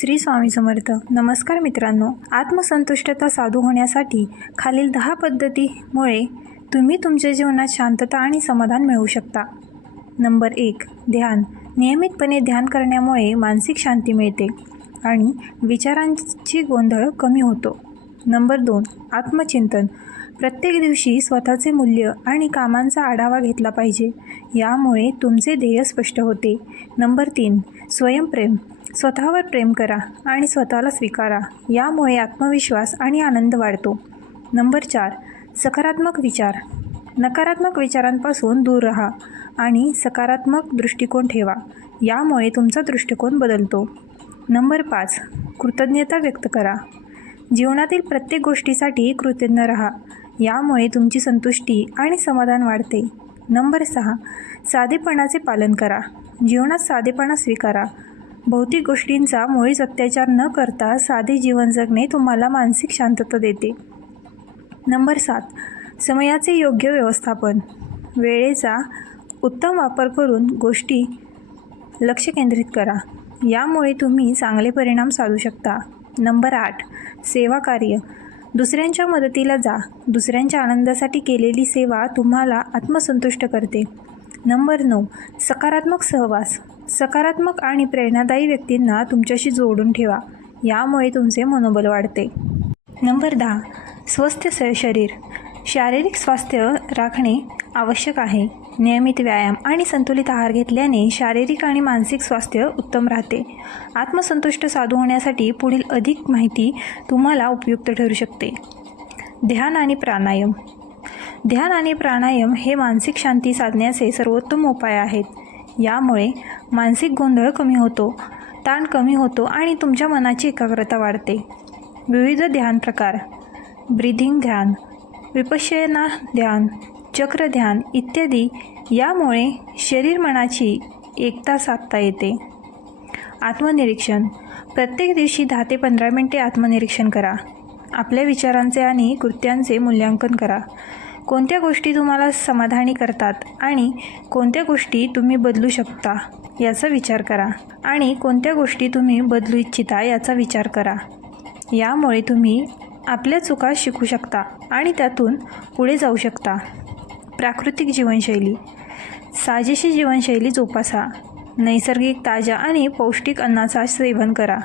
श्री स्वामी समर्थ. नमस्कार मित्रांनो आत्मसंतुष्टता साधू होण्यासाठी खालील दहा पद्धतीमुळे तुम्ही तुमच्या जीवनात शांतता आणि समाधान मिळवू शकता. नंबर एक ध्यान. नियमितपणे ध्यान करण्यामुळे मानसिक शांती मिळते आणि विचारांची गोंधळ कमी होतो. नंबर दोन आत्मचिंतन. प्रत्येक दिवशी स्वतःचे मूल्य आणि कामांचा आढावा घेतला पाहिजे. यामुळे तुमचे ध्येय स्पष्ट होते. नंबर तीन स्वयंप्रेम. स्वतःवर प्रेम करा आणि स्वतःला स्वीकारा. यामुळे आत्मविश्वास आणि आनंद वाढतो. नंबर चार सकारात्मक विचार. नकारात्मक विचारांपासून दूर राहा आणि सकारात्मक दृष्टिकोन ठेवा. यामुळे तुमचा दृष्टिकोन बदलतो. नंबर पाच कृतज्ञता व्यक्त करा. जीवनातील प्रत्येक गोष्टीसाठी कृतज्ञ राहा. यामुळे तुमची संतुष्टी आणि समाधान वाढते. नंबर सहा साधेपणाचे पालन करा. जीवनात साधेपणा स्वीकारा. भौतिक गोष्टींचा मुळीच अत्याचार न करता साधे जीवन जगणे तुम्हाला मानसिक शांतता देते. नंबर सात. समयाचे योग्य व्यवस्थापन. वेळेचा उत्तम वापर करून गोष्टी लक्ष केंद्रित करा. यामुळे तुम्ही चांगले परिणाम साधू शकता. नंबर आठ. सेवा कार्य. दुसऱ्यांच्या मदतीला जा. दुसऱ्यांच्या आनंदासाठी केलेली सेवा तुम्हाला आत्मसंतुष्ट करते. नंबर नऊ. सकारात्मक सहवास. सकारात्मक आणि प्रेरणादायी व्यक्तींना तुमच्याशी जोडून ठेवा. यामुळे तुमचे मनोबल वाढते. नंबर दहा. स्वस्थ स शरीर. शारीरिक स्वास्थ्य राखणे आवश्यक आहे. नियमित व्यायाम आणि संतुलित आहार घेतल्याने शारीरिक आणि मानसिक स्वास्थ्य उत्तम राहते. आत्मसंतुष्ट साधू होण्यासाठी पुढील अधिक माहिती तुम्हाला उपयुक्त ठरू शकते. ध्यान आणि प्राणायाम. ध्यान आणि प्राणायाम हे मानसिक शांती साधण्याचे सर्वोत्तम उपाय आहेत. यामुळे मानसिक गोंधळ कमी होतो ताण कमी होतो आणि तुमच्या मनाची एकाग्रता वाढते. विविध ध्यान प्रकार. ब्रिदिंग ध्यान विपश्यना ध्यान चक्र ध्यान इत्यादी यामुळे शरीर मनाची एकता साधता येते. आत्मनिरीक्षण. प्रत्येक दिवशी दहा ते पंधरा मिनटे आत्मनिरीक्षण करा. आपल्या विचारांचे आणि कृत्यांचे मूल्यांकन करा. कोणत्या गोष्टी तुम्हाला समाधानी करतात आणि कोणत्या गोष्टी तुम्ही बदलू शकता याचा विचार करा. आणि कोणत्या गोष्टी तुम्ही बदलू इच्छिता याचा विचार करा. यामुळे तुम्ही आपल्या चुका शिकू शकता आणि त्यातून पुढे जाऊ शकता. प्राकृतिक जीवनशैली. साजेशी जीवनशैली जोपासा. नैसर्गिक ताज्या आणि पौष्टिक अन्नाचा सेवन करा.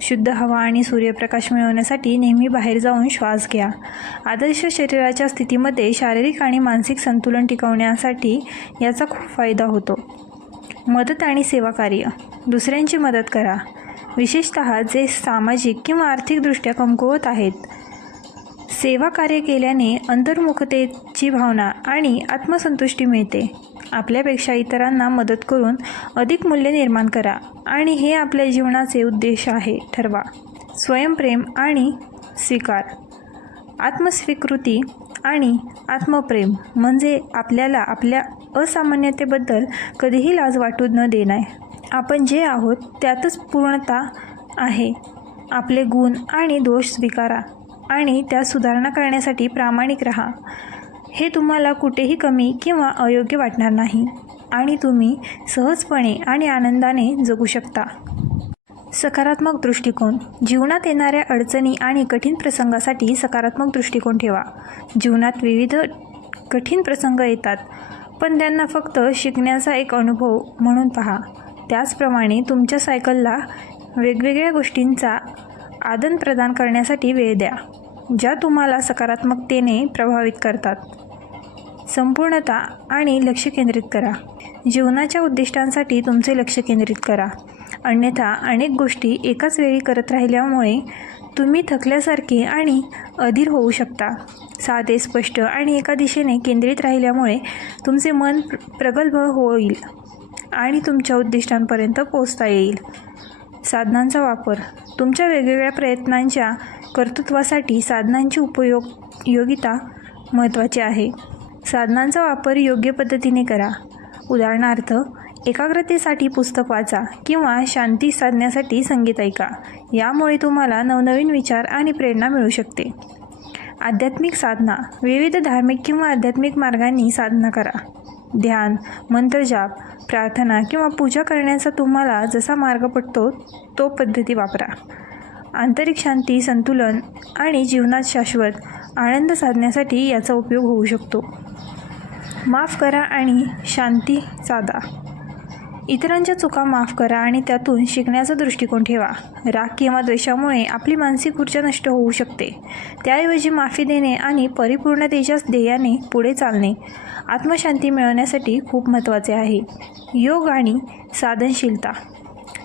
शुद्ध हवा आणि सूर्यप्रकाश मिळवण्यासाठी नेहमी बाहेर जाऊन श्वास घ्या. आदर्श शरीराच्या स्थितीमध्ये शारीरिक आणि मानसिक संतुलन टिकवण्यासाठी याचा खूप फायदा होतो. मदत आणि सेवा कार्य. दुसऱ्यांची मदत करा. विशेषत जे सामाजिक किंवा आर्थिकदृष्ट्या कमकुवत आहेत सेवा कार्य केल्याने अंतर्मुखतेची भावना आणि आत्मसंतुष्टी मिळते. आपल्यापेक्षा इतरांना मदत करून अधिक मूल्य निर्माण करा आणि हे आपल्या जीवनाचे उद्देश आहे ठरवा. स्वयंप्रेम आणि स्वीकार. आत्मस्वीकृती आणि आत्मप्रेम म्हणजे आपल्याला आपल्या असामान्यतेबद्दल कधीही लाज वाटू न देणार आपण जे आहोत त्यातच पूर्णता आहे. आपले गुण आणि दोष स्वीकारा. आणि त्या सुधारणा करण्यासाठी प्रामाणिक राहा. हे तुम्हाला कुठेही कमी किंवा अयोग्य वाटणार नाही आणि तुम्ही सहजपणे आणि आनंदाने जगू शकता. सकारात्मक दृष्टिकोन. जीवनात येणाऱ्या अडचणी आणि कठीण प्रसंगासाठी सकारात्मक दृष्टिकोन ठेवा. जीवनात विविध कठीण प्रसंग येतात पण त्यांना फक्त शिकण्याचा एक अनुभव म्हणून पहा. त्याचप्रमाणे तुमच्या सायकलला वेगवेगळ्या गोष्टींचा आदान प्रदान करण्यासाठी वेळ द्या. ज्या तुम्हाला सकारात्मकतेने प्रभावित करतात संपूर्णता आणि लक्ष केंद्रित करा. जीवनाच्या उद्दिष्टांसाठी तुमचे लक्ष केंद्रित करा. अन्यथा अनेक गोष्टी एकाच वेळी करत राहिल्यामुळे तुम्ही थकल्यासारखे आणि अधीर होऊ शकता. साधे स्पष्ट आणि एका दिशेने केंद्रित राहिल्यामुळे तुमचे मन प्रगल्भ होईल आणि तुमच्या उद्दिष्टांपर्यंत पोचता येईल. साधनांचा वापर. तुमच्या वेगवेगळ्या प्रयत्नांच्या कर्तृत्वासाठी साधनांची उपयोग योगिता महत्त्वाची आहे. साधनांचा वापर योग्य पद्धतीने करा. उदाहरणार्थ एकाग्रतेसाठी पुस्तक वाचा किंवा शांती साधण्यासाठी संगीत ऐका. यामुळे तुम्हाला नवनवीन विचार आणि प्रेरणा मिळू शकते. आध्यात्मिक साधना. विविध धार्मिक किंवा आध्यात्मिक मार्गांनी साधना करा. ध्यान मंत्रजाप प्रार्थना किंवा पूजा करण्याचा तुम्हाला जसा मार्ग पडतो तो पद्धती वापरा. आंतरिक शांती संतुलन आणि जीवनात शाश्वत आनंद साधण्यासाठी याचा उपयोग होऊ शकतो. माफ करा आणि शांती साधा. इतरांच्या चुका माफ करा आणि त्यातून शिकण्याचा दृष्टिकोन ठेवा. राग किंवा द्वेषामुळे आपली मानसिक ऊर्जा नष्ट होऊ शकते. त्याऐवजी माफी देणे आणि परिपूर्णतेच्या ध्येयाने पुढे चालणे आत्मशांती मिळवण्यासाठी खूप महत्त्वाचे आहे. योग आणि साधनशीलता.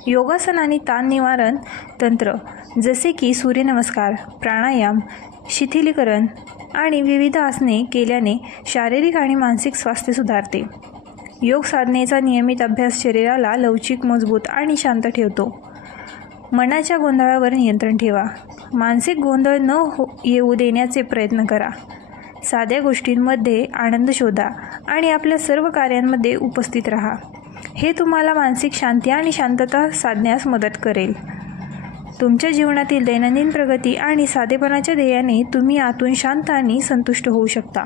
योगासन आणि ताण निवारण तंत्र जसे की सूर्यनमस्कार प्राणायाम शिथिलीकरण आणि विविध आसने केल्याने शारीरिक आणि मानसिक स्वास्थ्य सुधारते. योग साधनेचा नियमित अभ्यास शरीराला लवचिक मजबूत आणि शांत ठेवतो. मनाच्या गोंधळावर नियंत्रण ठेवा. मानसिक गोंधळ न हो येऊ देण्याचे प्रयत्न करा. साध्या गोष्टींमध्ये आनंद शोधा आणि आपल्या सर्व कार्यांमध्ये उपस्थित राहा. हे तुम्हाला मानसिक शांती आणि शांतता साधण्यास मदत करेल. तुमच्या जीवनातील दैनंदिन प्रगती आणि साधेपणाच्या ध्येयाने तुम्ही आतून शांत आणि संतुष्ट होऊ शकता.